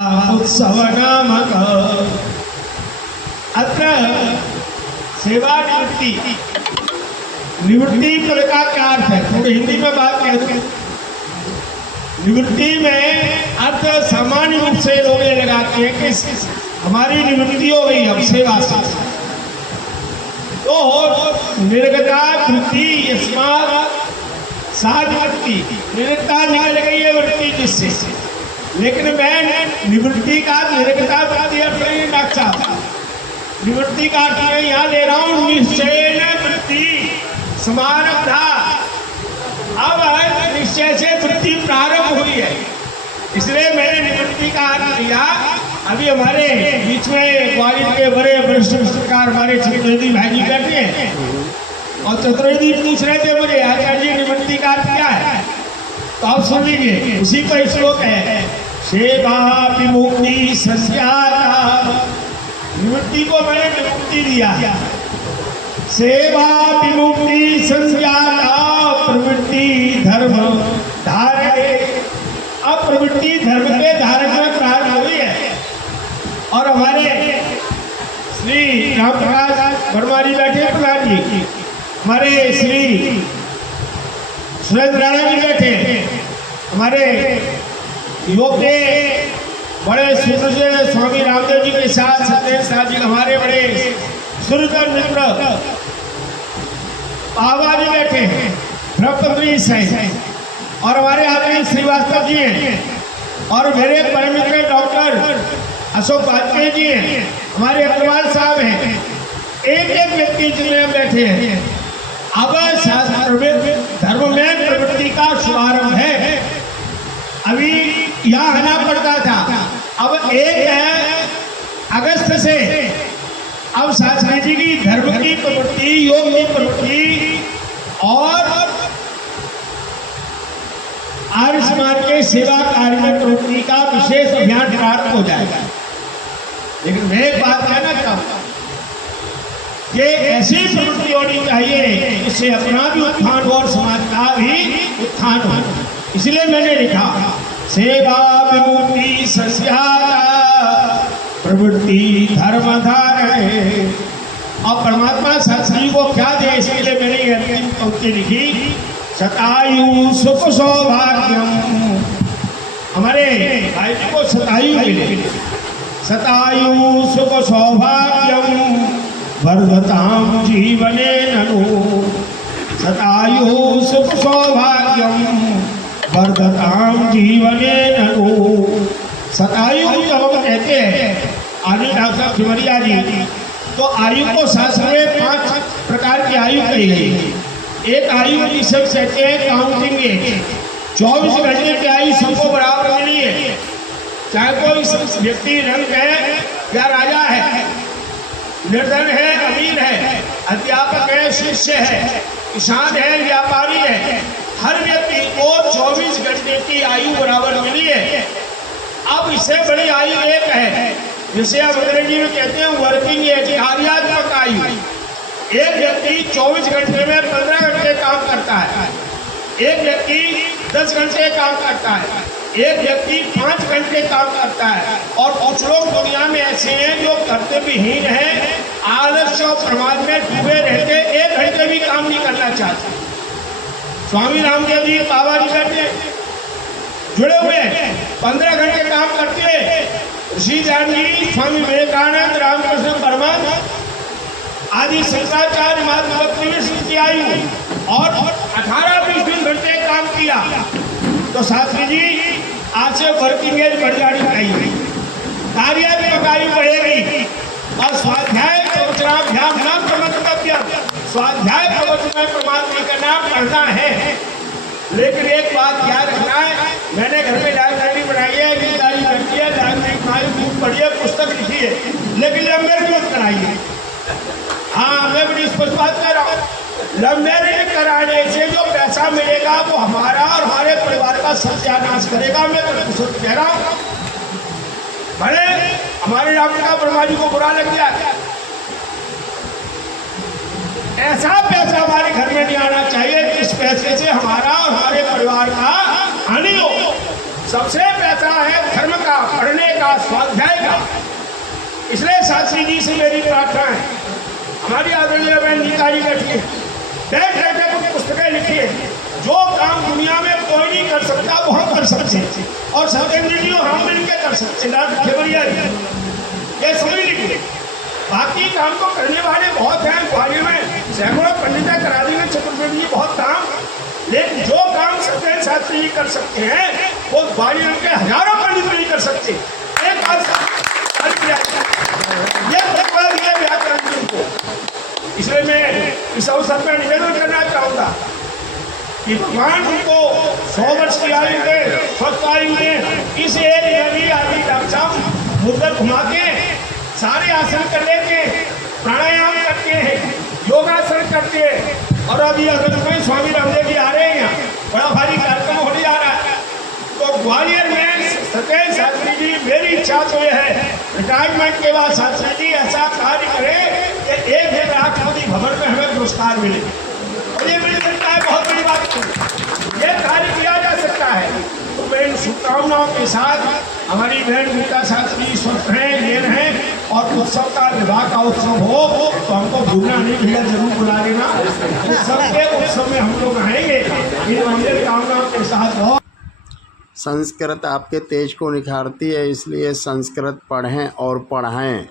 उत्सवनामक अत्र सेवानिवृत्ति। निवृत्ति पद का क्या अर्थ है? थोड़ी हिंदी में बात कहते हैं। निवृत्ति में अर्थ सामान्य रूप से लोग ये लगाते हैं कि हमारी निवृत्ति हो गई अब सेवा से, तो निर्गता वृत्ति यस्मात् साधवृत्ति, निर्गता निकल गई है वृत्ति जिससे। लेकिन मैं निवृत्ति का निर्गता वृत्ति अर्थ नहीं रखता, निवृत्ति का अर्थ मैं यहाँ ले रहा हूँ निश्चय वृत्ति समारब्धा। अब निश्चय से वृत्ति प्रारंभ हुई है, इसलिए मैंने निवृत्ति का अर्थ लिया। अभी हमारे बीच में कॉलेज के बड़े वरिष्ठ पत्रकार हमारे चतुर्वेदी भाई जी बैठे हैं और चतुर्वेदी पूछ रहे थे मुझे, आचार्य जी निवृत्ति का अर्थ क्या है? तो आप सुन लीजिए, उसी का श्लोक है, सेवा विमुक्ति संज्ञाता। निवृत्ति को मैंने विमुक्ति दिया, सेवा विमुक्ति संज्ञाता प्रवृत्ति धर्म धारणे। अब प्रवृत्ति धर्म के धारक में प्रारंभ हुई है। और हमारे श्री राम प्रकाश वर्मा जी बैठे प्रधान जी, हमारे श्री सुरेंद्र राणा जी बैठे, हमारे योग के बड़े सुप्रसिद्ध स्वामी रामदेव जी के साथ सत्येंद्र साहब जी, हमारे बड़े सुरकर मित्र बाबा जी बैठे हैं, ब्रह्मपुत्री हैं, और हमारे आदरणीय श्रीवास्तव जी हैं, और मेरे परम मित्र डॉक्टर अशोक वाजपेयी जी हैं, हमारे अग्रवाल साहब हैं। एक एक व्यक्ति जितने बैठे हैं। अब धर्म में प्रवृत्ति का शुभारंभ है। अभी यहाँ आना पड़ता था, अब 1 अगस्त से अब शास्त्री जी की धर्म की प्रवृत्ति, योग की प्रवृत्ति और आर्य समाज के सेवा कार्य में प्रवृत्ति का विशेष अभियान प्रारंभ हो जाएगा। लेकिन मैं एक बात कहना चाहूँगा कि ऐसी प्रवृत्ति होनी चाहिए जिससे अपना भी उत्थान हो और समाज का भी उत्थान हो। इसलिए मैंने लिखा सेवा विमुक्ति संज्ञाता प्रवृत्ति धर्म धारणे। और परमात्मा शास्त्री को क्या दे, इसके लिए मैंने ये अंतिम पंक्ति लिखी, शतायु सुख सौभाग्यम। हमारे भाई जी को शतायु मिले, शतायु सुख सौभाग्यम वर्धताम जीवने ननु। शतायु सुख सौभाग्यम वर्धताम जीवने ननु। शतायु जब हम कहते हैं आदि डॉक्टर सिमरिया जी, तो आयु को शास्त्र में 5 प्रकार की आयु कही गई। एक आयु जिसे कहते हैं काउंटिंग एज, 24 घंटे की आयु सबको बराबर मिली है, चाहे कोई व्यक्ति रंग है या राजा है, निर्धन है अमीर है, अध्यापक है शिष्य है, किसान है व्यापारी है, हर व्यक्ति को 24 घंटे की आयु बराबर मिली है। अब इससे बड़ी आयु एक है जिसे अब अंग्रेजी में कहते हैं वर्किंग एज, कार्यात्मक आयु। एक व्यक्ति 24 घंटे में 15 घंटे काम करता है, एक व्यक्ति 10 घंटे काम करता है, एक व्यक्ति 5 घंटे काम करता है, और कुछ लोग दुनिया में ऐसे हैं जो कर्तव्यहीन हैं, आलस्य और प्रमाद में डूबे रहते, 1 घंटे भी काम नहीं करना चाहते। स्वामी रामदेव जी बाबा जी बैठे जुड़े हुए 15 घंटे काम करते हैं। ऋषि ध्यान जी, स्वामी विवेकानंद, रामकृष्ण परमहंस आदि शंकराचार्य महात्मा की आयु और 18-20 घंटे काम किया। तो शास्त्री जी आज से वर्किंग एज बढ़ जानी चाहिए, कार्यात्मक आयु बढ़ेगी, और स्वाध्याय प्रवचनाभ्याम न प्रमंतव्य, स्वाध्याय प्रवचन में परमात्मा का नाम पढ़ना है। लेकिन एक बात याद रखना है, मैंने घर में लाइब्रेरी बनाई है, गीतारी करती है, लाइब्रेरी बुक पढ़ी है, पुस्तक लिखी है, लेकिन लंबेरी मत कराइए। हाँ, मैं बड़ी स्पष्ट बात कर रहा हूँ, लंबेरी कराने से जो पैसा मिलेगा वो हमारा और हमारे परिवार का सत्यानाश करेगा। मैं तो कह रहा हूँ, भले हमारे डॉक्टर वर्मा जी को बुरा लग गया, ऐसा पैसा हमारे घर में नहीं आना चाहिए जिस पैसे से हमारा और हमारे परिवार का हानि हो। सबसे पैसा है धर्म का, पढ़ने का, स्वाध्याय का। इसलिए शास्त्री जी से मेरी प्रार्थना है, हमारी आदरणीय बहन नीता जी बैठी है, बैठ बैठे कुछ पुस्तकें लिखी है, जो काम दुनिया में कोई नहीं कर सकता वो हम कर सकते हैं, और सत्येंद्र जी और हम मिलकर कर सकते हैं। खेवड़िया ये समझ लीजिए, बाकी काम तो करने वाले बहुत हैं, ग्वालियर में सैकड़ों पंडित करा देंगे, चतुर्वेदी जी बहुत काम, लेकिन जो काम सत्येंद्र शास्त्री जी कर सकते हैं वो ग्वालियर के हजारों पंडित नहीं कर सकते। एक बात ये व्याकरण जी को, इसलिए मैं इस अवसर पर निवेदन करना चाहूँगा कि भगवान उनको 100 वर्ष की आयु दे, स्वस्थ आयु दे। इस एरिया में आदि डॉक्टर साहब मुद्दत घुमा के सारे आसन कर लेते, प्राणायाम करते हैं, योगासन करते हैं, और अभी अगर कोई स्वामी रामदेव जी आ रहे हैं, बड़ा भारी कार्यक्रम होने जा रहा है, तो ग्वालियर में सत्येंद्र शास्त्री जी, मेरी इच्छा तो यह है रिटायरमेंट के बाद शास्त्री जी ऐसा कार्य करें कि एक राष्ट्रपति भवन में हमें पुरस्कार मिले, और ये मिल सकता है, बहुत बड़ी बात है, ये कार्य किया जा सकता है। तो मैं इन शुभकामनाओं के साथ हमारी बहन नीता शास्त्री स्वस्थ हैं, ये रहें, और उत्सव का विवाह का उत्सव हो तो हमको भूलना नहीं, भैया जरूर बुला लेना। उत्सव में हम लोग आएंगे, इन मंदिर कामनाओं के साथ हो। संस्कृत आपके तेज को निखारती है, इसलिए संस्कृत पढ़ें और पढ़ाएं।